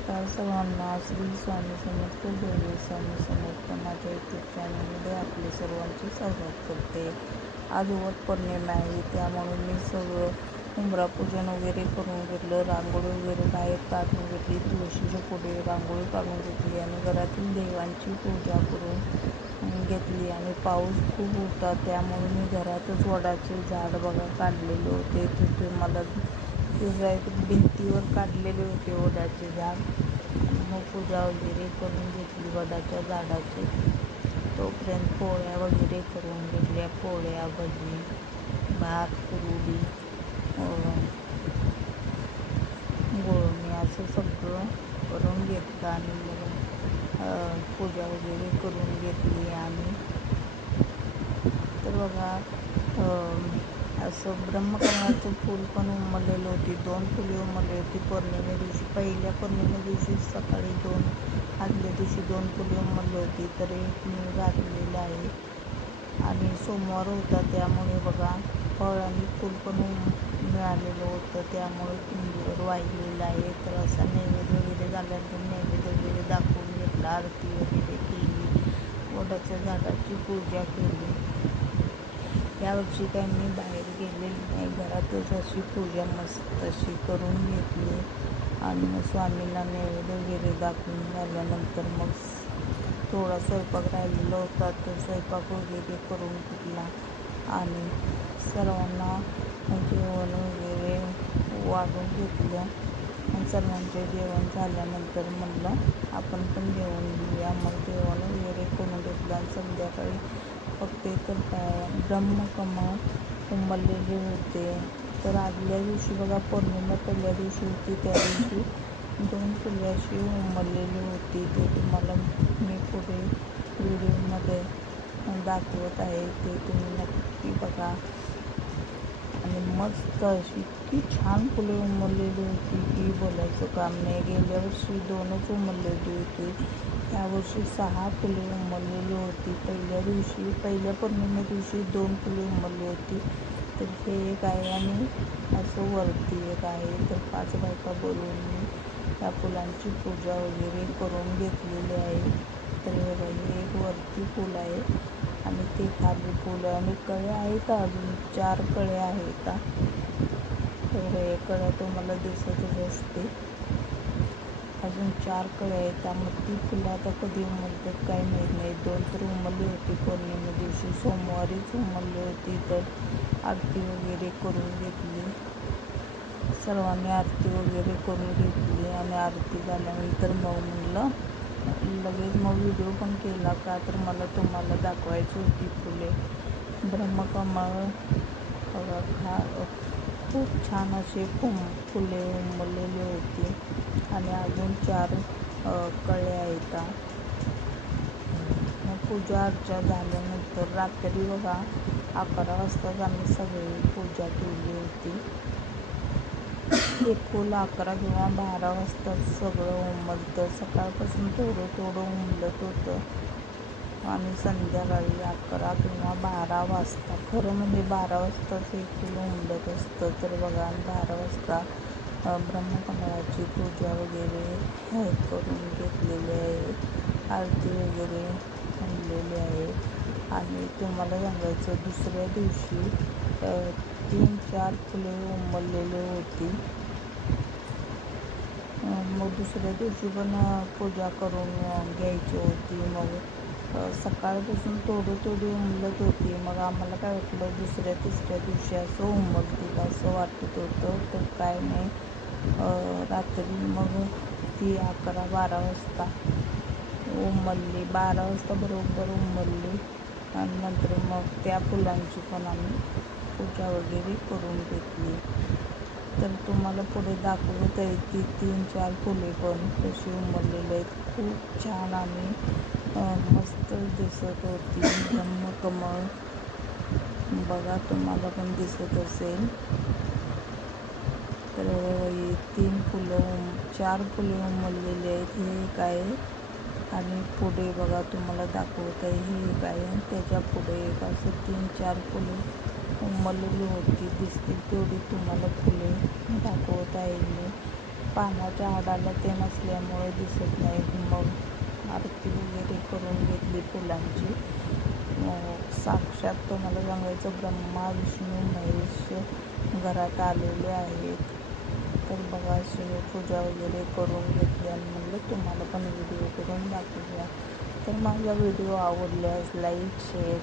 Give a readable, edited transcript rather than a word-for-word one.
नमस्कार सर्वांना. श्री स्वामी समर्थ, देवी स्वामी समर्थ. माझ्या यूट्यूब चॅनलमध्ये आपले सर्वांचे स्वागत करते. आज वट पौर्णिमा आहे, त्यामुळे मी सगळं उंबरापूजन वगैरे करून घेतलं. रांगोळी वगैरे बाहेर काढून घेतली, तुळशीच्या पुढे रांगोळी काढून घेतली आणि घरातील देवांची पूजा करून घेतली. आणि पाऊस खूप होता, त्यामुळे मी घरातच वडाचे झाड काढलेले होते. तिथे मला भिंतीवर काढलेले होते वडाचे झाड. मग पूजा वगैरे करून घेतली वडाच्या झाडाची. तोपर्यंत पोळ्या वगैरे करून घेतल्या. पोळ्या, भजी, भात, कुरडई, गुळणी असं सगळं करून घेतलं आणि मग पूजा वगैरे करून घेतली. आणि तर बघा असं ब्रह्मकमळाचं फूल पण उमललेलं होती. 2 फुले उमलली होती पौर्णिमे दिवशी. पहिल्या पौर्णिमे दिवशी सकाळी 2, आदल्या दिवशी 2 फुले उमलली होती. तर एक मी घातलेलं आहे. आणि सोमवार होता, त्यामुळे बघा फळ आणि फूल पण मिळालेलं होतं, त्यामुळे पिंडीवर वाहिलेलं आहे. तर असा नैवेद्य वगैरे झाल्यानंतर नैवेद्य वगैरे दाखवून घेतला, आरती वगैरे केली, वडाच्या झाडाची पूजा केली. यावर्षी काही मी बाहेर गेलेली नाही, घरातच अशी पूजा मस्त अशी करून घेतली. आणि मग स्वामींना नैवेद्य वगैरे दाखवून झाल्यानंतर मग थोडा स्वयंपाक राहिलेला होता, तो स्वयंपाक वगैरे करून घेतला. आणि सर्वांना जेवण वगैरे वाढून घेतलं. आणि सर्वांचे जेवण झाल्यानंतर म्हटलं आपण पण जेवण घेऊया. मग जेवण वगैरे करून घेतलं. आणि संध्याकाळी फक्त तर काय ब्रह्मकमळ उमललेले होते. तर आदल्या दिवशी बघा पौर्णिमा पहिल्या दिवशी होती, त्या दिवशी 2 फुले अशी उमललेली होती. ते तुम्हाला मी पुढे व्हिडिओमध्ये दाखवत आहे, ते तुम्ही नक्की बघा. आणि मस्त अशी इतकी छान फुले उमललेली होती की बोलायचं काम नाही. गेल्या वर्षी 2च उमललेली होती, यावर्षी 6 फुले उमललेली होती. पहिल्या पौर्णिमे दिवशी 2 फुले उमलली होती. तर हे एक आहे आणि असं वरती एक आहे. तर 5 बायका बोलवून मी त्या फुलांची पूजा वगैरे करून घेतलेली आहे. तर हे एक वरती फूल आहे आणि ते खाली फूल आहे. आणि कळ्या आहेत, अजून 4 कळ्या आहेत. तर हे कळ्या तुम्हाला दिसतच असते, अजून 4 कळ्या आहेत. त्यामुळे ती फुलं आता कधी उमलतात काही माहीत नाही. 2 तर उमलली होती पौर्णिमे दिवशी, सोमवारीच उमलली होती. तर आरती वगैरे करून घेतली, सर्वांनी आरती वगैरे करून घेतली. आणि आरती झाल्यानंतर मग म्हणलं लगेच मग व्हिडिओ पण केला, का तर मला तुम्हाला दाखवायची होती फुले. ब्रह्मकमळ खूप छान असे फुले उमललेली होती. आणि अजून 4 कळ्या आहेत. मग पूजा अर्चा झाल्यानंतर रात्री बघा 11 वाजताच आम्ही सगळी पूजा केली होती. हे फूल 11 किंवा 12 वाजता सगळं उमलतं. सकाळपासून थोडं उमलत होतं आणि संध्याकाळी 11 किंवा 12 वाजता, खरं म्हणजे 12 वाजताच हे फूल उमलत असतं. तर बघा 12 वाजता ब्रह्मकमळाची पूजा वगैरे करून घेतलेली आहे, आरती वगैरे आणलेली आहे. आणि तुम्हाला सांगायचं, दुसऱ्या दिवशी 3-4 फुले उमललेली होती. मग दुसऱ्या दिवशी पण पूजा करून घ्यायची होती. मग सकाळपासून थोडी उमलत होती. मग आम्हाला काय वाटलं दुसऱ्या-तिसऱ्या दिवशी असं उमलतील असं वाटत होतं. तर काय नाही, रात्री मग ती 11-12 वाजता उमलली, 12 वाजता बरोबर उमलली. आणि नंतर मग त्या फुलांची पण आम्ही पूजा वगैरे करून घेतली. तर तुम्हाला पुढे दाखवत आहे ती 3-4 फुले पण कशी उमललेली आहेत. खूप छान आणि मस्त दिसत होती. ब्रह्मकमळ बघा, तुम्हाला पण दिसत असेल. तर 4 फुले उमललेली आहेत. हे एक आहे आणि पुढे बघा तुम्हाला दाखवत आहे हे एक आहे. आणि त्याच्या पुढे एक, असं 3-4 फुले उमललेली होती. दिसतील तेवढी तुम्हाला फुले दाखवत आहे मी. पानाच्या हाडाला ते नसल्यामुळे दिसत नाहीत. मग आरती वगैरे करून घेतली फुलांची. साक्षात तुम्हाला सांगायचं ब्रह्मा विष्णू महेश घरात आलेले आहेत. तर बघा अशी मी पूजा वगैरे करून घेतली आणि म्हणलं तुम्हाला पण व्हिडिओ करून दाखवूया. तर माझा व्हिडिओ आवडल्यास लाईक शेअर